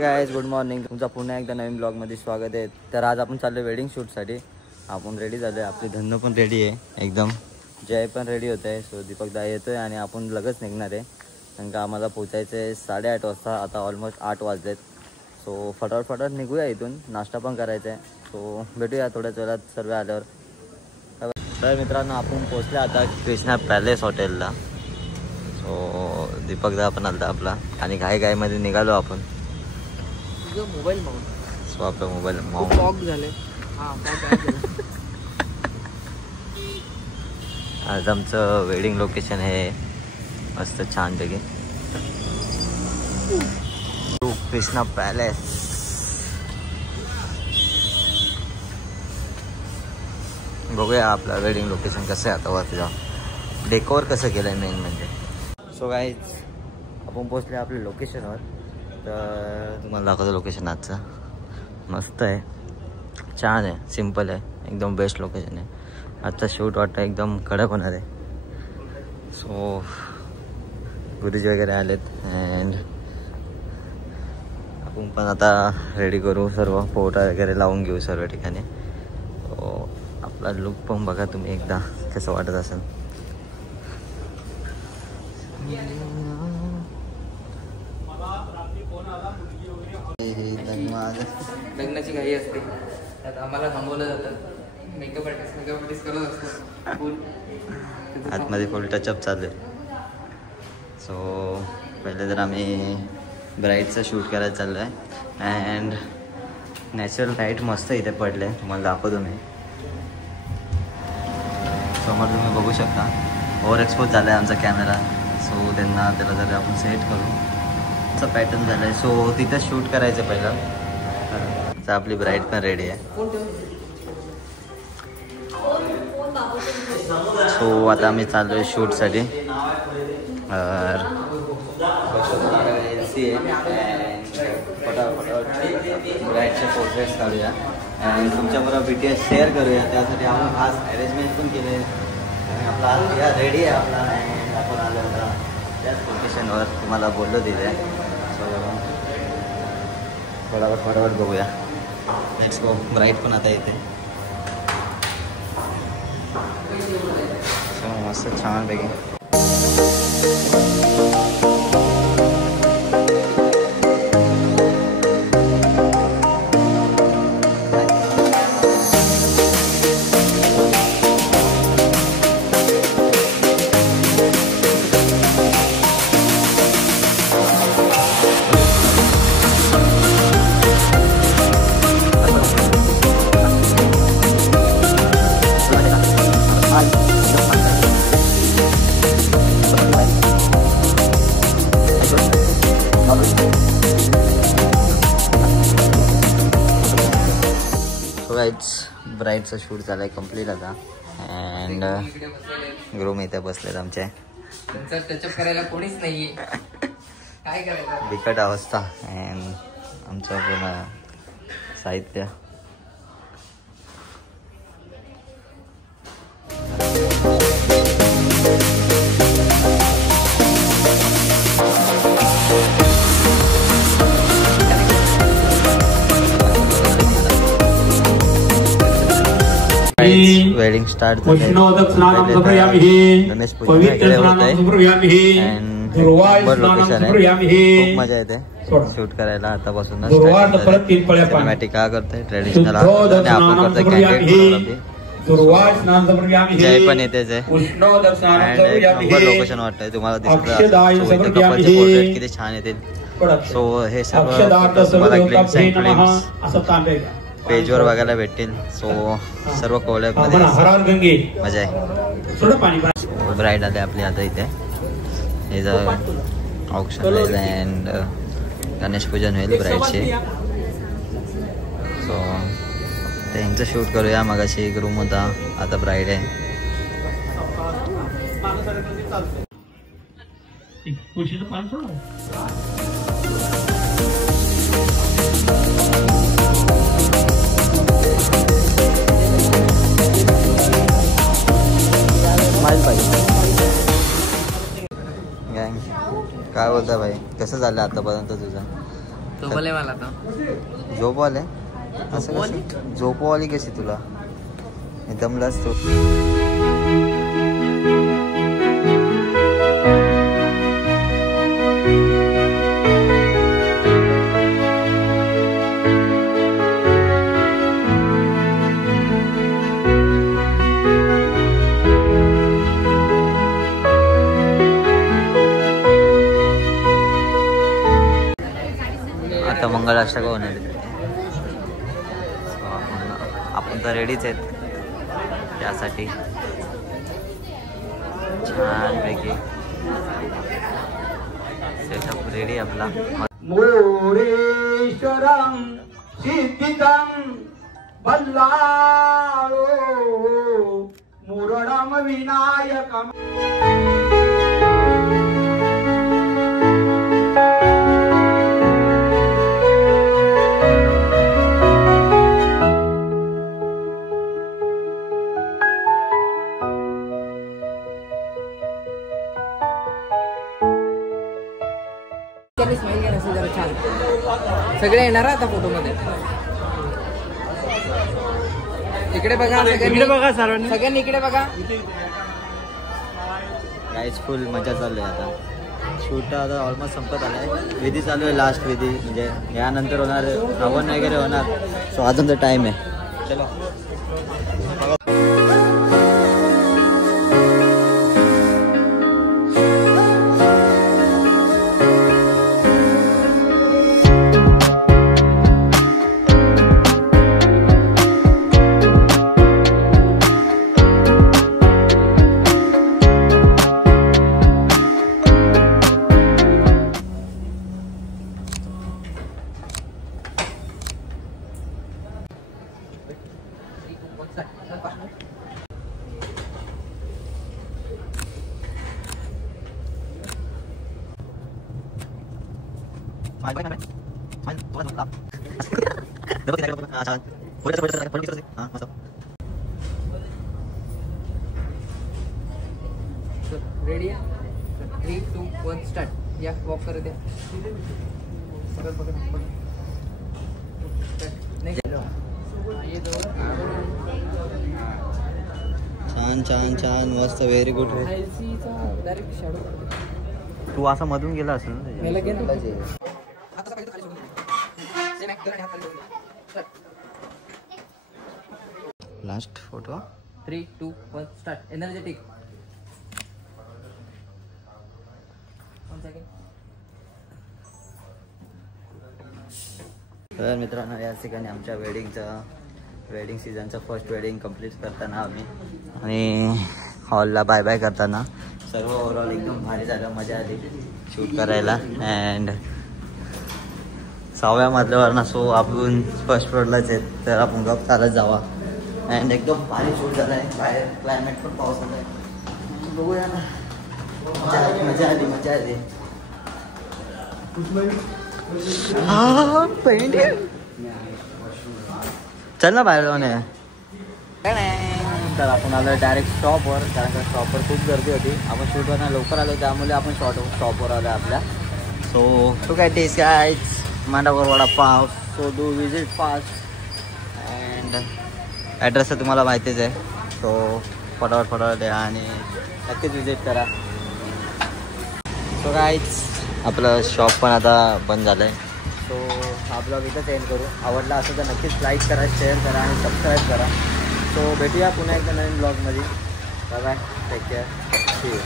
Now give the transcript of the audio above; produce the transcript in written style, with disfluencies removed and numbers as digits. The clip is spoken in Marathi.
Guys good morning. तुमचा पुन्हा एकदा नवीन ब्लॉगमध्ये स्वागत आहे. तर आज आपण चाललो वेडिंग शूटसाठी. आपण रेडी झालो आहे. आपली धन्नो पण रेडी आहे एकदम. जय पण रेडी होत आहे. सो दीपक दा येतो आहे आणि आपण लगेच निघणार आहे. कारण का आम्हाला पोचायचं आहे 8:30 वाजता. आता ऑलमोस्ट 8 वाजलेत. सो फटाफट निघूया इथून. नाश्ता पण करायचा आहे. सो भेटूया थोड्याच वेळात सर्व आल्यावर. तर मित्रांनो आपण पोचले आता कृष्णा पॅलेस हॉटेलला. सो दीपक दा पण आलता आपला आणि घाईमध्ये निघालो आपण. Mobile Mount. सो आपला मोबाईल फॉग झाले. आज आमचं वेडिंग लोकेशन हे मस्त छान पैकी कृष्णा पॅलेस. बघूया आपलं वेडिंग लोकेशन कसं आहे. आता वरती जाऊन डेकोर कसं केलं आहे मेन म्हणजे. सो गाईज आपण पोचले आपल्या लोकेशनवर. तर तुम्हाला दाखवतो लोकेशन आजचं. मस्त आहे, छान आहे, सिम्पल आहे, एकदम बेस्ट लोकेशन आहे. आजचा शूट वाटतं एकदम कडक होणार आहे. सो गुरुजी वगैरे आलेत अँड आपण पण आता रेडी करू. सर्व फोटो वगैरे लावून घेऊ सर्व ठिकाणी. सो आपला लुक पण बघा तुम्ही एकदा कसं वाटत असेल. लग्नाची घाई असते त्यात आम्हाला थांबवलं जातं. मेकअप आर्टिस्ट करत असतो. आतमध्ये फुल टचअप चालू आहे. सो पहिले तर आम्ही ब्राईडचं शूट करायला चाललो आहे. अँड नॅचरल लाईट मस्त इथे पडले. तुम्हाला दाखवतो मी. समोर तुम्ही बघू शकता ओव्हर एक्सपोज झाला आहे आमचा कॅमेरा. सो त्याला जर आपण सेट करू असं पॅटर्न झालं आहे. सो तिथं शूट करायचं पहिलं. तर आपली ब्राईड पण रेडी आहे. सो आता आम्ही चाललो आहे शूटसाठी. ब्राईडचे पोर्ट्रेट्स काढूया आणि तुमच्याबरोबर BTS शेअर करूया. त्यासाठी आपण खास अरेंजमेंट पण केले. आपला या रेडी आहे आपला. आपण आलो होता त्याच लोकेशनवर तुम्हाला बोललो तिथे. सो फटाफट बघूया. Let's go. ब्राईड पण आता येते. सो मस्त छानपैकी ब्राईडचा शूट झाला आहे कम्प्लीट आता. अँड ग्रूम इथे बसलेत आमचे. टचअप करायला कोणीच नाहीये. काय करायचं. बिकट अवस्था. अँड आमचं पूर्ण साहित्य. वेडिंग स्टार्ट झाले. गणेश पूजन वगैरे होत आहे. लोकेशन आहे. खूप मजा येते शूट करायला. आतापासून सिनेमॅटिक का करतोय ट्रेडिशनल आपण करतोय कॅन्डिड. जय पण येतेच आहे. नंबर लोकेशन वाटतंय तुम्हाला दिसत. पोर्ट्रेट किती छान येतील. सो हे सर्व तुम्हाला ग्लिम्स अँड ग्लिम्स पेजवर बघायला भेटतील. सो सर्व कोलॅबमध्ये मजा आहे. ब्राईड आले आपली आता इथे. हे जर ऑप्शन अँड गणेश पूजन होईल ब्राईडचे. सो त्यांचं शूट करूया. मगाशी एक रूम होता, आता ब्राईड आहे. काय बोलता भाई, कसं झालं आतापर्यंत तुझं? झोपले मला आता. झोप आले असं कसं? झोप आली कशी तुला? दमलास तू. आता मंगलाष्टक होणार आहे. आपण तर रेडीच आहेत त्यासाठी. छानपैकी सेटअप रेडी आपला. मोरेश्वरम सिद्धिदम बल्लाळो मुरडम विनायकम. स्माइल घ्या नसेल जरा छान. सगळे येणार आता फोटो मध्ये. इकडे बघा सगळ्यांनी. सगळ्यांनी इकडे बघा. गाईज फुल मजा चालू आहे आता. शूट आता ऑलमोस्ट संपत आलाय. विधी चालू आहे, लास्ट विधी म्हणजे यानंतर होणार हवन वगैरे होणार. सो अजून तर टाइम आहे. चलो. रेडी आहे. 3, 2, 1 स्टार्ट. या वॉक करत द्या. छान छान छान मस्त. Very good. Direct shadow. तू असा मधून गेला असेल ना. Last photo. 3, 2, 1 start. Energetic. 1 second. तर मित्रांनो याच ठिकाणी आमच्या वेडिंग सीझनचं फर्स्ट वेडिंग कंप्लीट करताना आम्ही आणि हॉलला बाय बाय करताना सर्व ओव्हरऑल एकदम भारी झालं. मजा आली शूट करायला. अँड 6व्या मजल्यावर ना. सो आपण फर्स्ट फ्लोअरलाच आहेत तर आपण गप चालत जावा. अँड एकदम भारी शूट झालं आहे. बाहेर क्लायमेट पण पाऊस आला आहे. बघूया ना. मजा आली. चल ना बाहेर जाऊन. तर आपण आलो डायरेक्ट स्टॉपवर. कारण का स्टॉपवर खूप गर्दी होती. आपण शूटवरनं लवकर आलो त्यामुळे आपण स्टॉपवर आलो आपल्या. सो टू काय टेस्ट गाईज मांडावर vada pav. So do visit fast. And address तर तुम्हाला माहितीच आहे. सो फटाफट द्या आणि नक्कीच विजिट करा. सो गाईज आपलं शॉप पण आता बंद झालं आहे. सो हा ब्लॉग इथंच एंड करू. आवडला असेल तर नक्कीच लाईक करा, शेअर करा आणि सबस्क्राईब करा. सो भेटूया पुन्हा एकदा नवीन ब्लॉगमध्ये. Bye bye. Take care. See you.